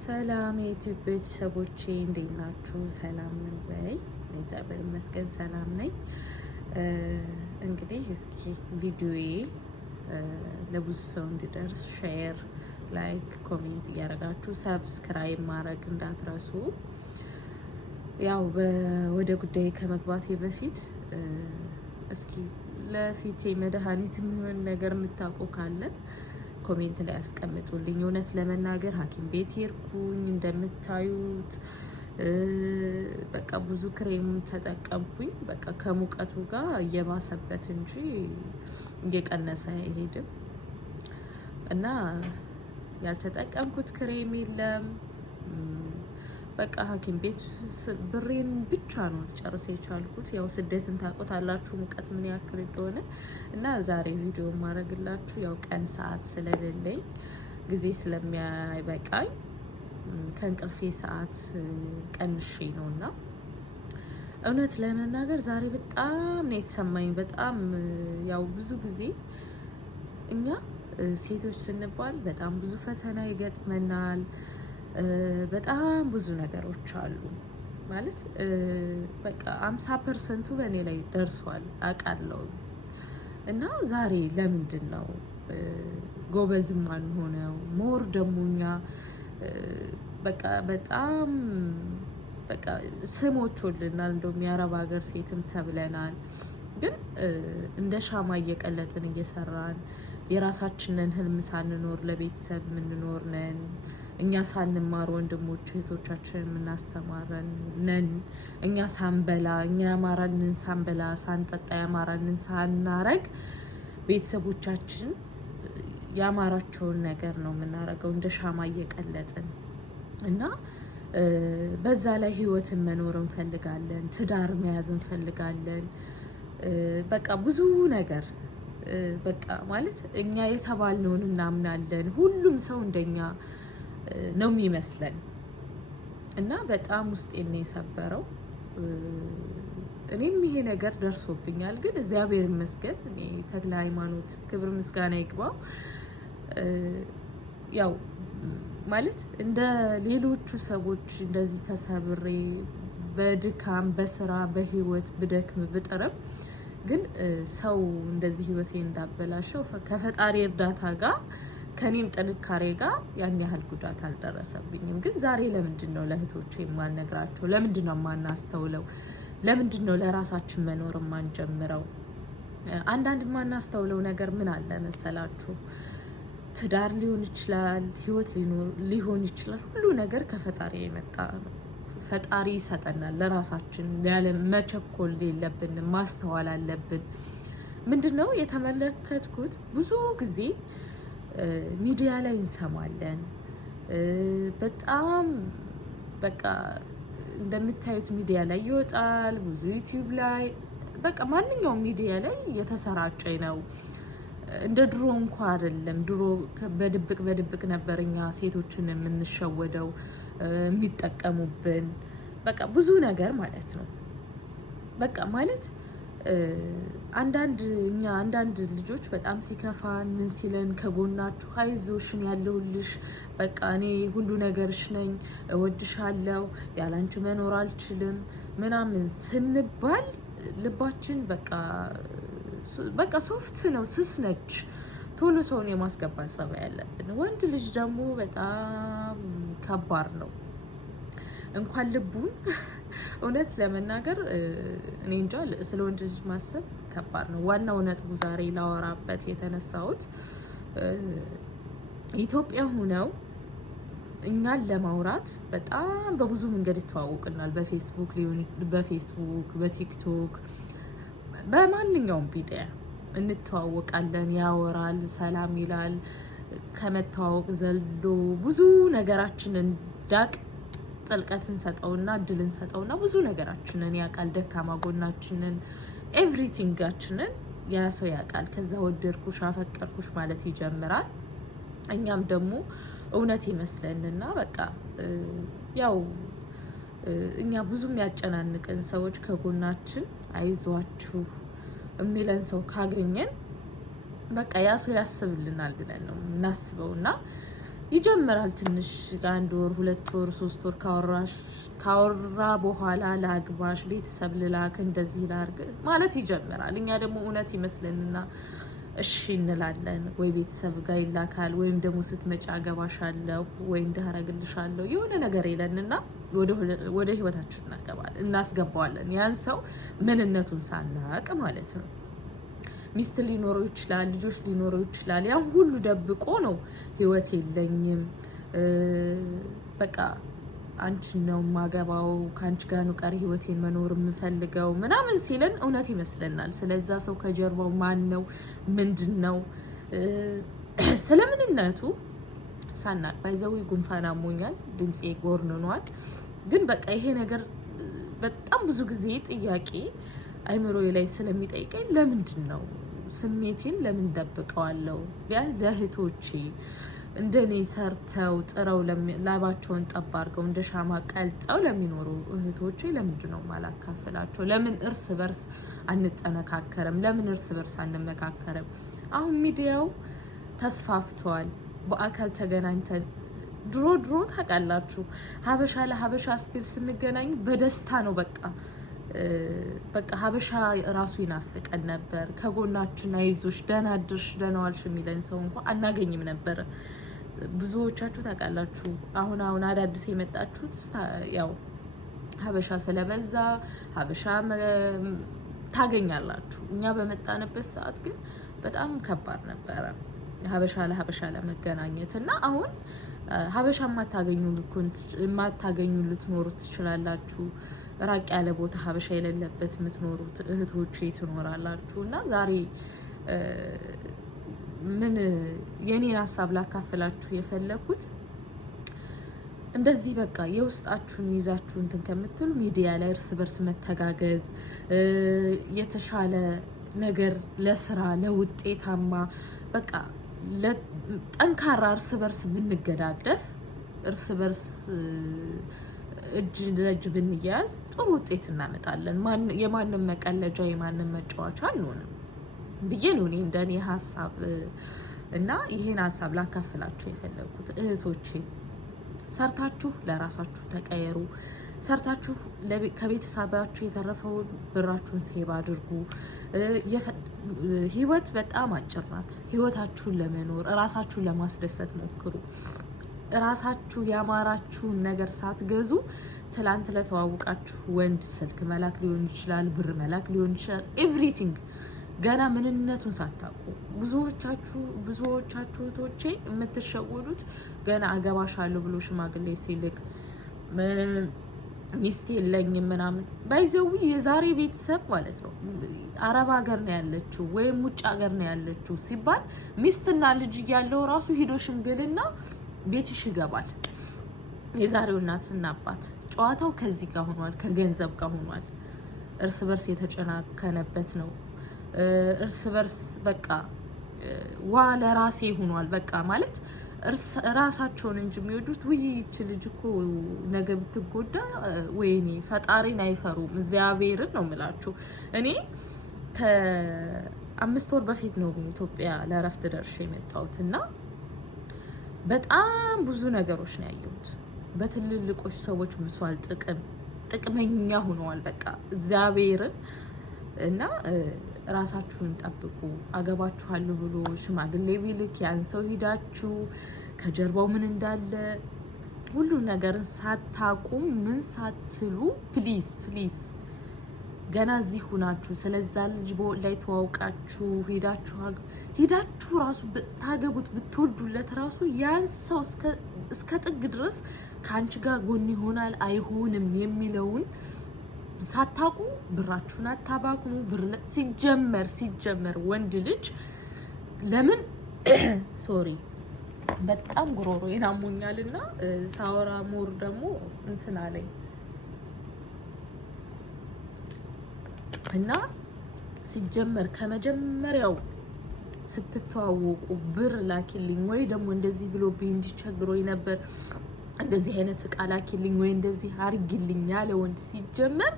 ሰላም የዩቲዩብ ቤተሰቦቼ እንዴት ናችሁ? ሰላም ነው ወይ? እግዚአብሔር ይመስገን ሰላም ነኝ። እንግዲህ እስኪ ቪዲዮዬ ለብዙ ሰው እንዲደርስ ሼር፣ ላይክ፣ ኮሜንት እያደረጋችሁ ሰብስክራይብ ማድረግ እንዳትረሱ። ያው ወደ ጉዳይ ከመግባቴ በፊት እስኪ ለፊቴ መድኃኒት የሚሆን ነገር የምታውቁ ካለ ኮሜንት ላይ ያስቀምጡልኝ። እውነት ለመናገር ሐኪም ቤት ሄድኩኝ እንደምታዩት በቃ ብዙ ክሬም ተጠቀምኩኝ። በቃ ከሙቀቱ ጋር እየባሰበት እንጂ እየቀነሰ አይሄድም እና ያልተጠቀምኩት ክሬም የለም። በቃ ሐኪም ቤት ብሬን ብቻ ነው ጨርሰ የቻልኩት። ያው ስደትን ታውቁታላችሁ ሙቀት ምን ያክል እንደሆነ እና ዛሬ ቪዲዮ ማድረግላችሁ ያው ቀን ሰዓት ስለሌለኝ ጊዜ ስለሚያበቃኝ ከእንቅልፌ ሰዓት ቀንሼ ነውና እውነት ለመናገር ዛሬ በጣም ነው የተሰማኝ። በጣም ያው ብዙ ጊዜ እኛ ሴቶች ስንባል በጣም ብዙ ፈተና ይገጥመናል። በጣም ብዙ ነገሮች አሉ ማለት በቃ 50% በእኔ ላይ ደርሷል አውቃለሁ። እና ዛሬ ለምንድን ነው ጎበዝም አንሆነው? ሞር ደግሞ እኛ በቃ በጣም በቃ ስሞቹልናል። እንደውም የአረብ ሀገር ሴትም ተብለናል። ግን እንደ ሻማ እየቀለጥን እየሰራን የራሳችንን ህልም ሳንኖር ለቤተሰብ የምንኖር ነን። እኛ ሳንማር ወንድሞች እህቶቻችን የምናስተማረን ነን። እኛ ሳንበላ እኛ ያማራንን ሳንበላ ሳንጠጣ ያማራንን ሳናረግ ቤተሰቦቻችን ያማራቸውን ነገር ነው የምናረገው እንደ ሻማ እየቀለጥን እና በዛ ላይ ህይወትን መኖር እንፈልጋለን። ትዳር መያዝ እንፈልጋለን። በቃ ብዙ ነገር በቃ ማለት እኛ የተባልነውን እናምናለን። ሁሉም ሰው እንደኛ ነው የሚመስለን እና በጣም ውስጤን ነው የሰበረው። እኔም ይሄ ነገር ደርሶብኛል። ግን እግዚአብሔር ይመስገን እኔ ተክለ ሃይማኖት ክብር ምስጋና ይግባው። ያው ማለት እንደ ሌሎቹ ሰዎች እንደዚህ ተሰብሬ በድካም በስራ በህይወት ብደክም ብጥርም ግን ሰው እንደዚህ ህይወቴ እንዳበላሸው ከፈጣሪ እርዳታ ጋር ከኔም ጥንካሬ ጋር ያን ያህል ጉዳት አልደረሰብኝም። ግን ዛሬ ለምንድን ነው ለእህቶቼ የማልነግራቸው? ለምንድን ነው የማናስተውለው? ለምንድን ነው ለራሳችን መኖር የማንጀምረው? አንዳንድ የማናስተውለው ነገር ምን አለ መሰላችሁ? ትዳር ሊሆን ይችላል፣ ህይወት ሊሆን ይችላል። ሁሉ ነገር ከፈጣሪ የመጣ ነው። ፈጣሪ ይሰጠናል ለራሳችን። ያለ መቸኮል የለብንም፣ ማስተዋል አለብን። ምንድነው የተመለከትኩት ብዙ ጊዜ ሚዲያ ላይ እንሰማለን። በጣም በቃ እንደምታዩት ሚዲያ ላይ ይወጣል፣ ብዙ ዩቲዩብ ላይ በቃ ማንኛውም ሚዲያ ላይ የተሰራጨ ነው። እንደ ድሮ እንኳ አይደለም። ድሮ በድብቅ ነበር እኛ ሴቶችን የምንሸወደው የሚጠቀሙብን በቃ ብዙ ነገር ማለት ነው። በቃ ማለት አንዳንድ ልጆች በጣም ሲከፋን ምን ሲለን ከጎናችሁ አይዞሽን ያለሁልሽ በቃ እኔ ሁሉ ነገርሽ ነኝ እወድሻለሁ ያላንቺ መኖር አልችልም ምናምን ስንባል ልባችን በቃ ሶፍት ነው፣ ስስ ነች። ቶሎ ሰውን የማስገባት ጸባይ ያለብን። ወንድ ልጅ ደግሞ በጣም ከባድ ነው። እንኳን ልቡን እውነት ለመናገር እኔ እንጃ ስለ ወንድ ልጅ ማሰብ ከባድ ነው። ዋናው ነጥቡ ዛሬ ላወራበት የተነሳሁት ኢትዮጵያ ሆነው እኛን ለማውራት በጣም በብዙ መንገድ ይተዋወቅናል። በፌስቡክ፣ በቲክቶክ፣ በማንኛውም ሚዲያ እንተዋወቃለን። ያወራል፣ ሰላም ይላል። ከመተዋወቅ ዘሎ ብዙ ነገራችንን ዳቅ ጥልቀት እንሰጠውና እድል እንሰጠውና ብዙ ነገራችንን ያውቃል። ደካማ ጎናችንን ኤቭሪቲንጋችንን ያ ሰው ያውቃል። ከዛ ወደድኩሽ አፈቀርኩሽ ማለት ይጀምራል። እኛም ደግሞ እውነት ይመስለንና በቃ ያው እኛ ብዙም ያጨናንቅን ሰዎች ከጎናችን አይዟችሁ የሚለን ሰው ካገኘን በቃ ያ ሰው ያስብልናል ብለን ነው እናስበውና ይጀምራል ትንሽ አንድ ወር 2 ወር 3 ወር ካወራ በኋላ ላግባሽ ቤተሰብ ልላክ እንደዚህ ላርግ ማለት ይጀምራል። እኛ ደግሞ እውነት ይመስለንና እሺ እንላለን። ወይ ቤተሰብ ጋር ይላካል ወይም ደግሞ ስትመጪ አገባሻለሁ ወይ እንዳረግልሻለሁ የሆነ ነገር ይለንና ወደ ህይወታችን እናስገባዋለን። ያን ሰው ምንነቱን ሳናቅ ማለት ነው። ሚስት ሊኖረው ይችላል፣ ልጆች ሊኖረው ይችላል። ያን ሁሉ ደብቆ ነው ህይወት የለኝም በቃ አንቺ ነው ማገባው ከአንቺ ጋር ነው ቀሪ ህይወቴን መኖር የምፈልገው ምናምን ሲለን እውነት ይመስለናል። ስለዛ ሰው ከጀርባው ማን ነው ምንድነው ስለምንነቱ ሳናቅ ባይዘው ጉንፋን አሞኛል፣ ድምጼ ጎርንኗል። ግን በቃ ይሄ ነገር በጣም ብዙ ጊዜ ጥያቄ አይምሮዬ ላይ ስለሚጠይቀኝ ለምንድን ነው ስሜቴን ለምን ደብቀዋለሁ? ቢያንስ ለእህቶቼ እንደኔ ሰርተው ጥረው ላባቸውን ጠብ አድርገው እንደ ሻማ ቀልጠው ለሚኖሩ እህቶቼ ለምንድን ነው ማላካፍላቸው? ለምን እርስ በርስ አንጠነካከርም? ለምን እርስ በርስ አንመካከርም? አሁን ሚዲያው ተስፋፍቷል። በአካል ተገናኝተን ድሮ ታውቃላችሁ ሀበሻ ለሀበሻ ስቲል ስንገናኝ በደስታ ነው። በቃ ሀበሻ ራሱ ይናፍቀን ነበር። ከጎናችን አይዞሽ ደህና አድርሽ ደህና ዋልሽ የሚለን ሰው እንኳን አናገኝም ነበር። ብዙዎቻችሁ ታውቃላችሁ። አሁን አዳዲስ የመጣችሁት ያው ሀበሻ ስለበዛ ሀበሻ ታገኛላችሁ። እኛ በመጣንበት ሰዓት ግን በጣም ከባድ ነበረ ሀበሻ ለሀበሻ ለመገናኘት እና አሁን ሀበሻ የማታገኙ ልትኖሩ ትችላላችሁ። ራቅ ያለ ቦታ ሀበሻ የሌለበት የምትኖሩት እህቶቼ ትኖራላችሁ። እና ዛሬ ምን የኔን ሀሳብ ላካፍላችሁ የፈለኩት እንደዚህ በቃ የውስጣችሁን ይዛችሁ እንትን ከምትሉ ሚዲያ ላይ እርስ በርስ መተጋገዝ የተሻለ ነገር ለስራ ለውጤታማ በቃ ጠንካራ እርስ በርስ ብንገዳደፍ እርስ በርስ እጅ ለእጅ ብንያዝ ጥሩ ውጤት እናመጣለን። የማንም መቀለጃ የማንም መጫወቻ አንሆንም ብዬ ነው እኔ እንደኔ ሀሳብ እና ይሄን ሀሳብ ላካፍላችሁ የፈለኩት እህቶቼ፣ ሰርታችሁ ለራሳችሁ ተቀየሩ። ሰርታችሁ ከቤተሰባችሁ የተረፈውን ብራችሁን ሴቭ አድርጉ። ህይወት በጣም አጭር ናት። ህይወታችሁን ለመኖር ራሳችሁን ለማስደሰት ሞክሩ። ራሳችሁ ያማራችሁን ነገር ሳትገዙ ትላንት ለተዋውቃችሁ ወንድ ስልክ መላክ ሊሆን ይችላል፣ ብር መላክ ሊሆን ይችላል። ኤቭሪቲንግ ገና ምንነቱን ሳታውቁ ብዙዎቻችሁ እህቶቼ የምትሸወዱት ገና አገባሻለሁ ብሎ ሽማግሌ ሲልክ ሚስት የለኝም ምናምን ባይዘዊ የዛሬ ቤተሰብ ማለት ነው አረብ ሀገር ነው ያለችው ወይም ውጭ ሀገር ነው ያለችው ሲባል ሚስትና ልጅ ያለው ራሱ ሂዶ ሽምግልና ቤትሽ ይገባል። የዛሬው እናትና አባት ጨዋታው ከዚህ ጋር ሆኗል፣ ከገንዘብ ጋር ሆኗል። እርስ በርስ የተጨናከነበት ነው። እርስ በርስ በቃ ለራሴ ሆኗል። በቃ ማለት ራሳቸውን እንጂ የሚወዱት ውይይት ልጅ እኮ ነገ ብትጎዳ ወይኔ ፈጣሪን አይፈሩም። እግዚአብሔርን ነው የምላችሁ። እኔ ከ5 ወር በፊት ነው ኢትዮጵያ ለእረፍት ደርሼ የመጣሁት እና በጣም ብዙ ነገሮች ነው ያየሁት። በትልልቆች ሰዎች ብሷል። ጥቅመኛ ሆነዋል። በቃ እግዚአብሔርን እና ራሳችሁን ጠብቁ። አገባችኋለሁ ብሎ ሽማግሌ ቢልክ ያን ሰው ሂዳችሁ ከጀርባው ምን እንዳለ ሁሉ ነገርን ሳታቁ ምን ሳትሉ ፕሊዝ ገና እዚህ ሁናችሁ ስለዛ ልጅ ላይ ተዋውቃችሁ ሄዳችሁ ራሱ ብታገቡት ብትወልዱለት ራሱ ያን ሰው እስከ ጥግ ድረስ ከአንቺ ጋር ጎን ይሆናል አይሆንም የሚለውን ሳታቁ ብራችሁን አታባክኑ። ሲጀመር ወንድ ልጅ ለምን ሶሪ በጣም ጉሮሮ ይናሙኛልና ሳወራ ሞር ደግሞ እንትን አለኝ እና ሲጀመር ከመጀመሪያው ስትተዋወቁ ብር ላኪልኝ ወይ ደግሞ እንደዚህ ብሎ እንዲቸግሮኝ ነበር እንደዚህ አይነት እቃ ላኪልኝ ወይ እንደዚህ አርግልኝ ያለ ወንድ ሲጀመር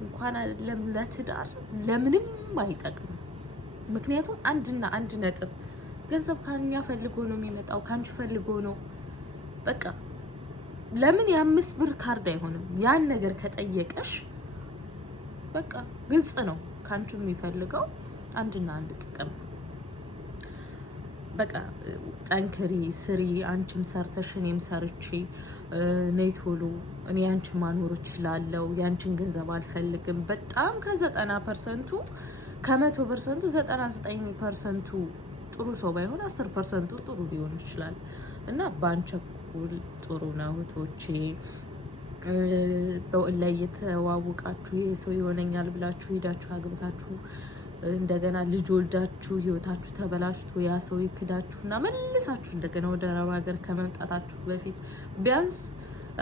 እንኳን አይደለም ለትዳር ለምንም አይጠቅም። ምክንያቱም አንድ ነጥብ ገንዘብ ካኛ ፈልጎ ነው የሚመጣው፣ ካንቺ ፈልጎ ነው። በቃ ለምን የ5 ብር ካርድ አይሆንም? ያን ነገር ከጠየቀሽ በቃ ግልጽ ነው ካንቺ የሚፈልገው አንድና አንድ ጥቅም። በቃ ጠንክሪ፣ ስሪ፣ አንቺም ሰርተሽ እኔም ሰርቼ ነይ ቶሎ እኔ አንቺ ማኖር እችላለሁ፣ ያንቺን ገንዘብ አልፈልግም። በጣም ከ90% ከ100% 99% ጥሩ ሰው ባይሆን 10% ጥሩ ሊሆን ይችላል። እና ባንቸኩል ጥሩ ነው እህቶቼ። በኦንላይን እየተዋወቃችሁ ይሄ ሰው ይሆነኛል ብላችሁ ሄዳችሁ አግብታችሁ እንደገና ልጅ ወልዳችሁ ህይወታችሁ ተበላሽቶ ያ ሰው ይክዳችሁና መልሳችሁ እንደገና ወደ አረብ ሀገር ከመምጣታችሁ በፊት ቢያንስ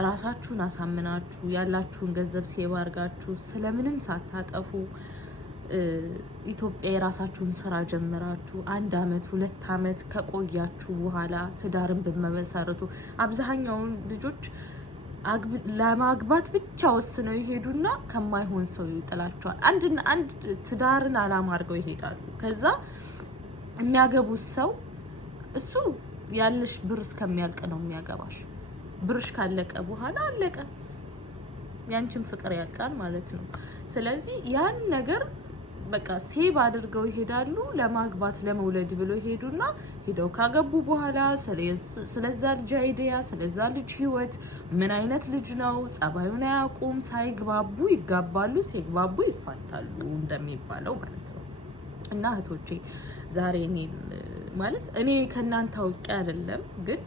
ራሳችሁን አሳምናችሁ ያላችሁን ገንዘብ ሴቭ አድርጋችሁ ስለምንም ሳታጠፉ ኢትዮጵያ የራሳችሁን ስራ ጀምራችሁ 1 አመት 2 አመት ከቆያችሁ በኋላ ትዳርን በመመሰረቱ አብዛኛውን ልጆች ለማግባት ብቻ ወስነው ይሄዱና ከማይሆን ሰው ይጥላቸዋል። አንድ ትዳርን አላማ አድርገው ይሄዳሉ። ከዛ የሚያገቡት ሰው እሱ ያለሽ ብር እስከሚያልቅ ነው የሚያገባሽ። ብርሽ ካለቀ በኋላ አለቀ፣ ያንቺን ፍቅር ያልቃል ማለት ነው። ስለዚህ ያን ነገር በቃ ሴቭ አድርገው ይሄዳሉ። ለማግባት ለመውለድ ብሎ ይሄዱና ሄደው ካገቡ በኋላ ስለዛ ልጅ አይዲያ፣ ስለዛ ልጅ ህይወት ምን አይነት ልጅ ነው ጸባዩን አያውቁም። ሳይግባቡ ይጋባሉ፣ ሲግባቡ ይፋታሉ እንደሚባለው ማለት ነው። እና እህቶቼ ዛሬ እኔ ማለት እኔ ከእናንተ አውቄ አይደለም ግን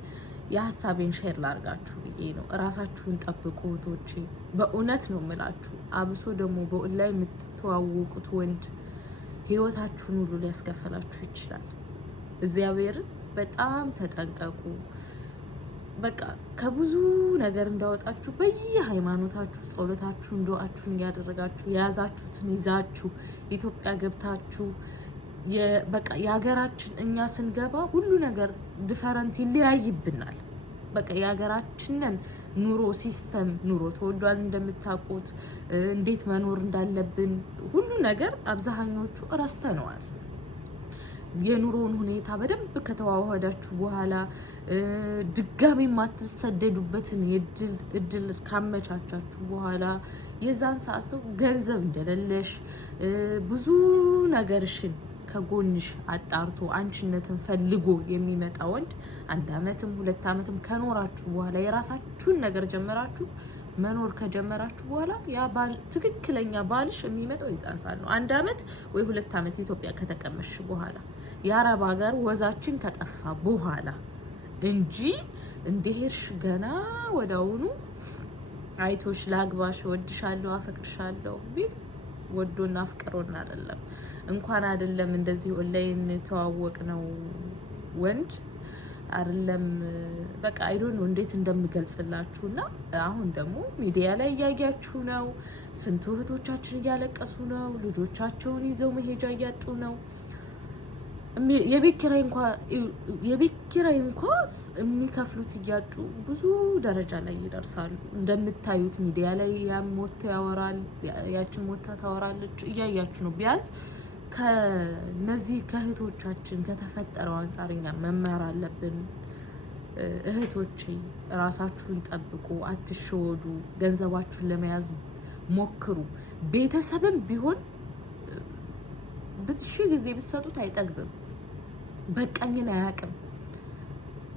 የሀሳቤን ሼር ላርጋችሁ ብዬ ነው። እራሳችሁን ጠብቁ እህቶቼ፣ በእውነት ነው የምላችሁ። አብሶ ደግሞ በኦንላይን የምትተዋወቁት ወንድ ህይወታችሁን ሁሉ ሊያስከፍላችሁ ይችላል። እግዚአብሔርን በጣም ተጠንቀቁ። በቃ ከብዙ ነገር እንዳወጣችሁ በየሃይማኖታችሁ ጸሎታችሁን ዱዓችሁን እያደረጋችሁ የያዛችሁትን ይዛችሁ ኢትዮጵያ ገብታችሁ በቃ የሀገራችን እኛ ስንገባ ሁሉ ነገር ዲፈረንት ይለያይብናል። በቃ የሀገራችንን ኑሮ ሲስተም ኑሮ ተወዷል እንደምታውቁት፣ እንዴት መኖር እንዳለብን ሁሉ ነገር አብዛኞቹ ረስተነዋል። የኑሮን ሁኔታ በደንብ ከተዋወዳችሁ በኋላ ድጋሚ የማትሰደዱበትን እድል ካመቻቻችሁ በኋላ የዛን ሰዓት ሰው ገንዘብ እንደሌለሽ ብዙ ነገርሽን ከጎንሽ አጣርቶ አንቺነትን ፈልጎ የሚመጣ ወንድ 1 አመትም 2 አመትም ከኖራችሁ በኋላ የራሳችሁን ነገር ጀመራችሁ መኖር ከጀመራችሁ በኋላ ያ ባል ትክክለኛ ባልሽ የሚመጣው ይጻንሳል ነው። 1 አመት ወይ 2 አመት ኢትዮጵያ ከተቀመሽ በኋላ የአረብ ሀገር ወዛችን ከጠፋ በኋላ እንጂ እንደሄድሽ ገና ወዳውኑ አይቶሽ ላግባሽ ወድሻለሁ አፈቅርሻለሁ ቢል ወዶና አፍቅሮና አይደለም። እንኳን አይደለም እንደዚህ ኦንላይን ተዋወቅ ነው ወንድ አይደለም። በቃ አይዶን ነው እንዴት እንደምገልጽላችሁና አሁን ደግሞ ሚዲያ ላይ እያያችሁ ነው። ስንት እህቶቻችን እያለቀሱ ነው። ልጆቻቸውን ይዘው መሄጃ እያጡ ነው። የቤት ኪራይ እንኳን የሚከፍሉት እያጡ ብዙ ደረጃ ላይ ይደርሳሉ። እንደምታዩት ሚዲያ ላይ ሞቶ ያወራል፣ ያችን ሞታ ታወራለች፣ እያያችሁ ነው። ቢያንስ ከነዚህ ከእህቶቻችን ከተፈጠረው አንጻር እኛ መማር አለብን። እህቶቼ ራሳችሁን ጠብቁ፣ አትሸወዱ፣ ገንዘባችሁን ለመያዝ ሞክሩ። ቤተሰብም ቢሆን በሺ ጊዜ ብትሰጡት አይጠግብም፣ በቃኝን አያውቅም።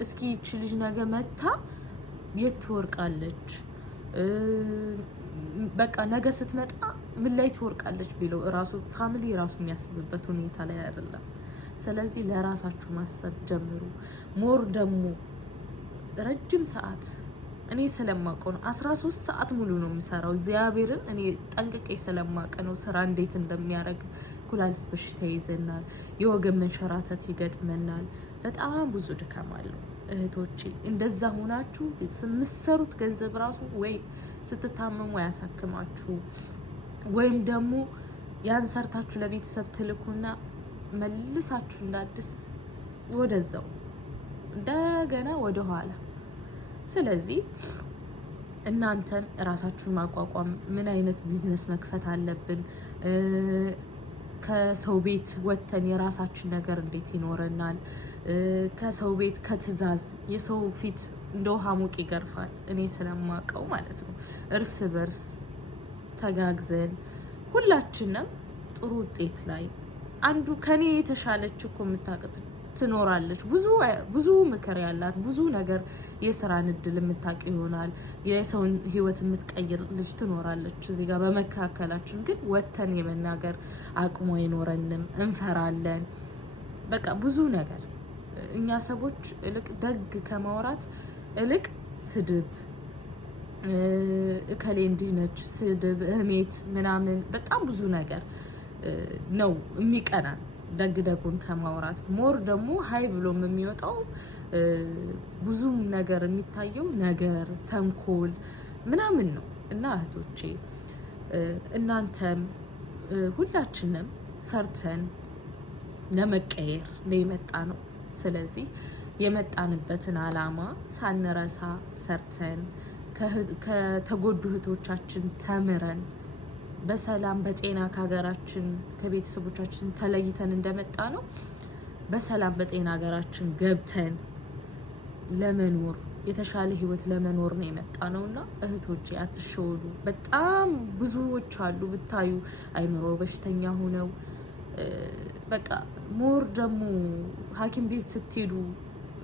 እስኪ ይቺ ልጅ ነገ መታ የት ትወርቃለች፣ በቃ ነገ ስትመጣ ምን ላይ ትወርቃለች ቢለው እራሱ ፋሚሊ ራሱ የሚያስብበት ሁኔታ ላይ አይደለም። ስለዚህ ለራሳችሁ ማሰብ ጀምሩ። ሞር ደግሞ ረጅም ሰዓት እኔ ስለማውቀው ነው 13 ሰዓት ሙሉ ነው የምሰራው። እግዚአብሔርን እኔ ጠንቅቄ ስለማውቅ ነው ስራ እንዴት እንደሚያደርግ። ኩላሊት በሽታ ይዘናል፣ የወገን መንሸራተት ይገጥመናል። በጣም ብዙ ድካም አለው እህቶቼ። እንደዛ ሆናችሁ የምትሰሩት ገንዘብ ራሱ ወይ ስትታመሙ ያሳክማችሁ ወይም ደግሞ ያን ሰርታችሁ ለቤተሰብ ትልኩና መልሳችሁ እንዳድስ ወደዛው እንደገና ወደ ኋላ። ስለዚህ እናንተም ራሳችሁን ማቋቋም፣ ምን አይነት ቢዝነስ መክፈት አለብን፣ ከሰው ቤት ወጥተን የራሳችን ነገር እንዴት ይኖረናል፣ ከሰው ቤት ከትዕዛዝ የሰው ፊት እንደ ውሃ ሙቅ ይገርፋል። እኔ ስለማውቀው ማለት ነው። እርስ በርስ ተጋግዘን ሁላችንም ጥሩ ውጤት ላይ አንዱ ከኔ የተሻለች እኮ የምታውቅ ትኖራለች። ብዙ ምክር ያላት ብዙ ነገር የስራን እድል የምታውቅ ይሆናል። የሰውን ህይወት የምትቀይር ልጅ ትኖራለች እዚህ ጋር በመካከላችን። ግን ወተን የመናገር አቅሙ አይኖረንም፣ እንፈራለን። በቃ ብዙ ነገር እኛ ሰዎች እልቅ ደግ ከማውራት እልቅ ስድብ እከሌ እንዲህ ነች፣ ስድብ፣ እህሜት ምናምን በጣም ብዙ ነገር ነው የሚቀናን ደግ ደጉን ከማውራት። ሞር ደግሞ ሀይ ብሎም የሚወጣው ብዙም ነገር የሚታየው ነገር ተንኮል ምናምን ነው። እና እህቶቼ እናንተም ሁላችንም ሰርተን ለመቀየር ነው የመጣ ነው። ስለዚህ የመጣንበትን አላማ ሳንረሳ ሰርተን ከተጎዱ እህቶቻችን ተምረን በሰላም በጤና ከሀገራችን ከቤተሰቦቻችን ተለይተን እንደመጣ ነው በሰላም በጤና ሀገራችን ገብተን ለመኖር የተሻለ ህይወት ለመኖር ነው የመጣ ነውና እህቶቼ አትሸወዱ። በጣም ብዙዎች አሉ ብታዩ አይምሮ በሽተኛ ሆነው በቃ ሞር ደግሞ ሐኪም ቤት ስትሄዱ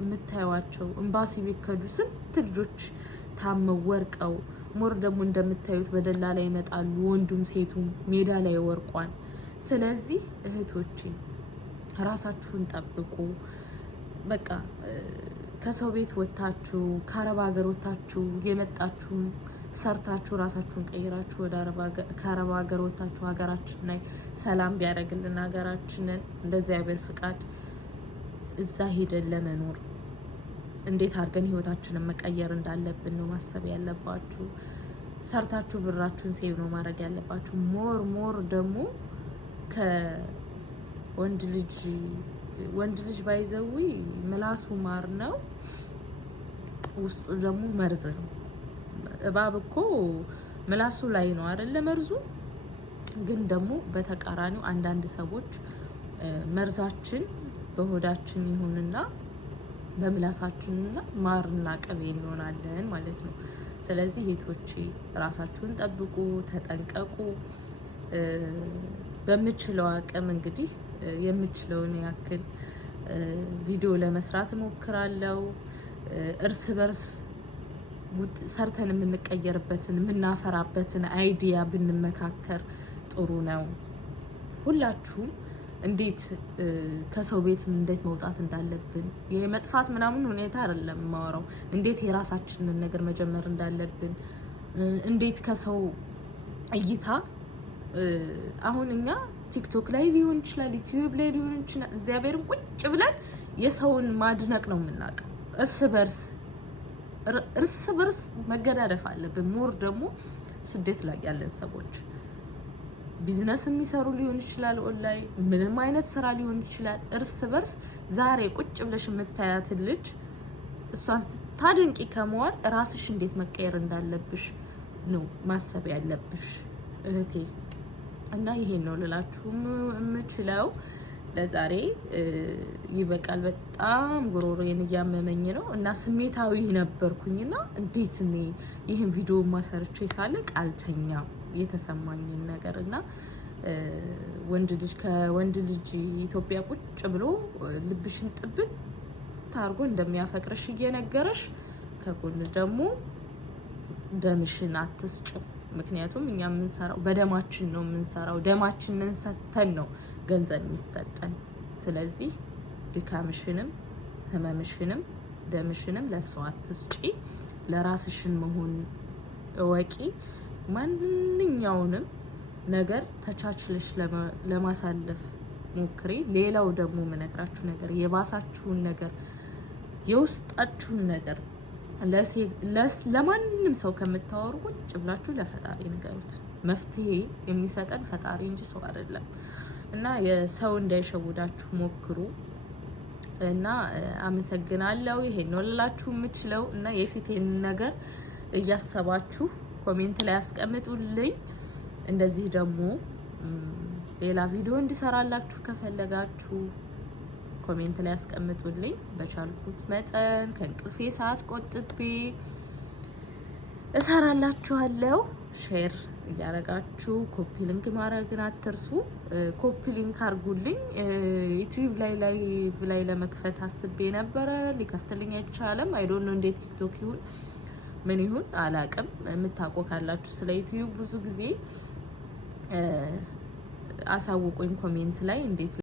የምታዩዋቸው ኤምባሲ ቤት ከዱ ስንት ልጆች ታመው ወርቀው ሞር ደግሞ እንደምታዩት በደላ ላይ ይመጣሉ። ወንዱም ሴቱም ሜዳ ላይ ወርቋል። ስለዚህ እህቶቼ ራሳችሁን ጠብቁ። በቃ ከሰው ቤት ወጣችሁ ከአረብ ሀገር ወጣችሁ የመጣችሁ ሰርታችሁ ራሳችሁን ቀይራችሁ ወደ ከአረብ ሀገር ወጣችሁ ሀገራችን ላይ ሰላም ቢያደርግልን ሀገራችንን እንደ እግዚአብሔር ፍቃድ እዛ ሄደን ለመኖር እንዴት አድርገን ህይወታችንን መቀየር እንዳለብን ነው ማሰብ ያለባችሁ። ሰርታችሁ ብራችሁን ሴቭ ነው ማድረግ ያለባችሁ። ሞር ደግሞ ከወንድ ልጅ ባይዘዊ ምላሱ ማር ነው፣ ውስጡ ደግሞ መርዝ ነው። እባብ እኮ ምላሱ ላይ ነው አይደለ መርዙ። ግን ደግሞ በተቃራኒው አንዳንድ ሰዎች መርዛችን በሆዳችን ይሁንና በምላሳችንና ማርና ቅቤ እንሆናለን ማለት ነው። ስለዚህ እህቶቼ ራሳችሁን ጠብቁ፣ ተጠንቀቁ። በምችለው አቅም እንግዲህ የምችለውን ያክል ቪዲዮ ለመስራት እሞክራለሁ። እርስ በርስ ሰርተን የምንቀየርበትን የምናፈራበትን አይዲያ ብንመካከር ጥሩ ነው። ሁላችሁም እንዴት ከሰው ቤት እንዴት መውጣት እንዳለብን የመጥፋት ምናምን ሁኔታ አይደለም የማወራው። እንዴት የራሳችንን ነገር መጀመር እንዳለብን እንዴት ከሰው እይታ አሁን እኛ ቲክቶክ ላይ ሊሆን ይችላል፣ ዩቲዩብ ላይ ሊሆን ይችላል። እግዚአብሔርን ቁጭ ብለን የሰውን ማድነቅ ነው የምናውቀው። እርስ በርስ መገዳደፍ አለብን። ሞር ደግሞ ስደት ላይ ያለን ሰዎች ቢዝነስ የሚሰሩ ሊሆን ይችላል፣ ኦንላይን ምንም አይነት ስራ ሊሆን ይችላል። እርስ በርስ ዛሬ ቁጭ ብለሽ የምታያትን ልጅ እሷን ስታደንቂ ከመዋል ራስሽ እንዴት መቀየር እንዳለብሽ ነው ማሰብ ያለብሽ እህቴ። እና ይሄን ነው ልላችሁ የምችለው። ለዛሬ ይበቃል። በጣም ጉሮሮዬን እያመመኝ ነው እና ስሜታዊ ነበርኩኝና እንዴት እኔ ይህን ቪዲዮ ማሰርቼ ሳለ ቃልተኛ የተሰማኝን ነገር እና ከወንድ ልጅ ኢትዮጵያ ቁጭ ብሎ ልብሽን ጥብት ታርጎ እንደሚያፈቅርሽ እየነገረሽ ከጎን ደግሞ ደምሽን አትስጭ። ምክንያቱም እኛ የምንሰራው በደማችን ነው የምንሰራው። ደማችንን ሰተን ነው ገንዘብ የሚሰጠን። ስለዚህ ድካምሽንም ህመምሽንም ደምሽንም ለሰው አትስጪ። ለራስሽን መሆን እወቂ። ማንኛውንም ነገር ተቻችለሽ ለማሳለፍ ሞክሪ። ሌላው ደግሞ የምነግራችሁ ነገር የባሳችሁን ነገር የውስጣችሁን ነገር ለማንም ሰው ከምታወሩ ቁጭ ብላችሁ ለፈጣሪ ንገሩት። መፍትሄ የሚሰጠን ፈጣሪ እንጂ ሰው አይደለም። እና የሰው እንዳይሸውዳችሁ ሞክሩ። እና አመሰግናለሁ። ይሄን ነው ልላችሁ የምችለው። እና የፊቴን ነገር እያሰባችሁ ኮሜንት ላይ አስቀምጡልኝ። እንደዚህ ደግሞ ሌላ ቪዲዮ እንዲሰራላችሁ ከፈለጋችሁ ኮሜንት ላይ ያስቀምጡልኝ። በቻልኩት መጠን ከእንቅልፌ ሰዓት ቆጥቤ እሰራላችኋለሁ። ሼር እያረጋችሁ ኮፒ ሊንክ ማድረግን አትርሱ። ኮፒ ሊንክ አርጉልኝ። ዩቲዩብ ላይ ለመክፈት አስቤ ነበረ፣ ሊከፍትልኝ አይቻልም። አይ ዶንት ኖ እንዴት ቲክቶክ ይሁን ምን ይሁን አላቅም። የምታውቁ ካላችሁ ስለ ዩቲዩብ ብዙ ጊዜ አሳውቁኝ ኮሜንት ላይ እንዴት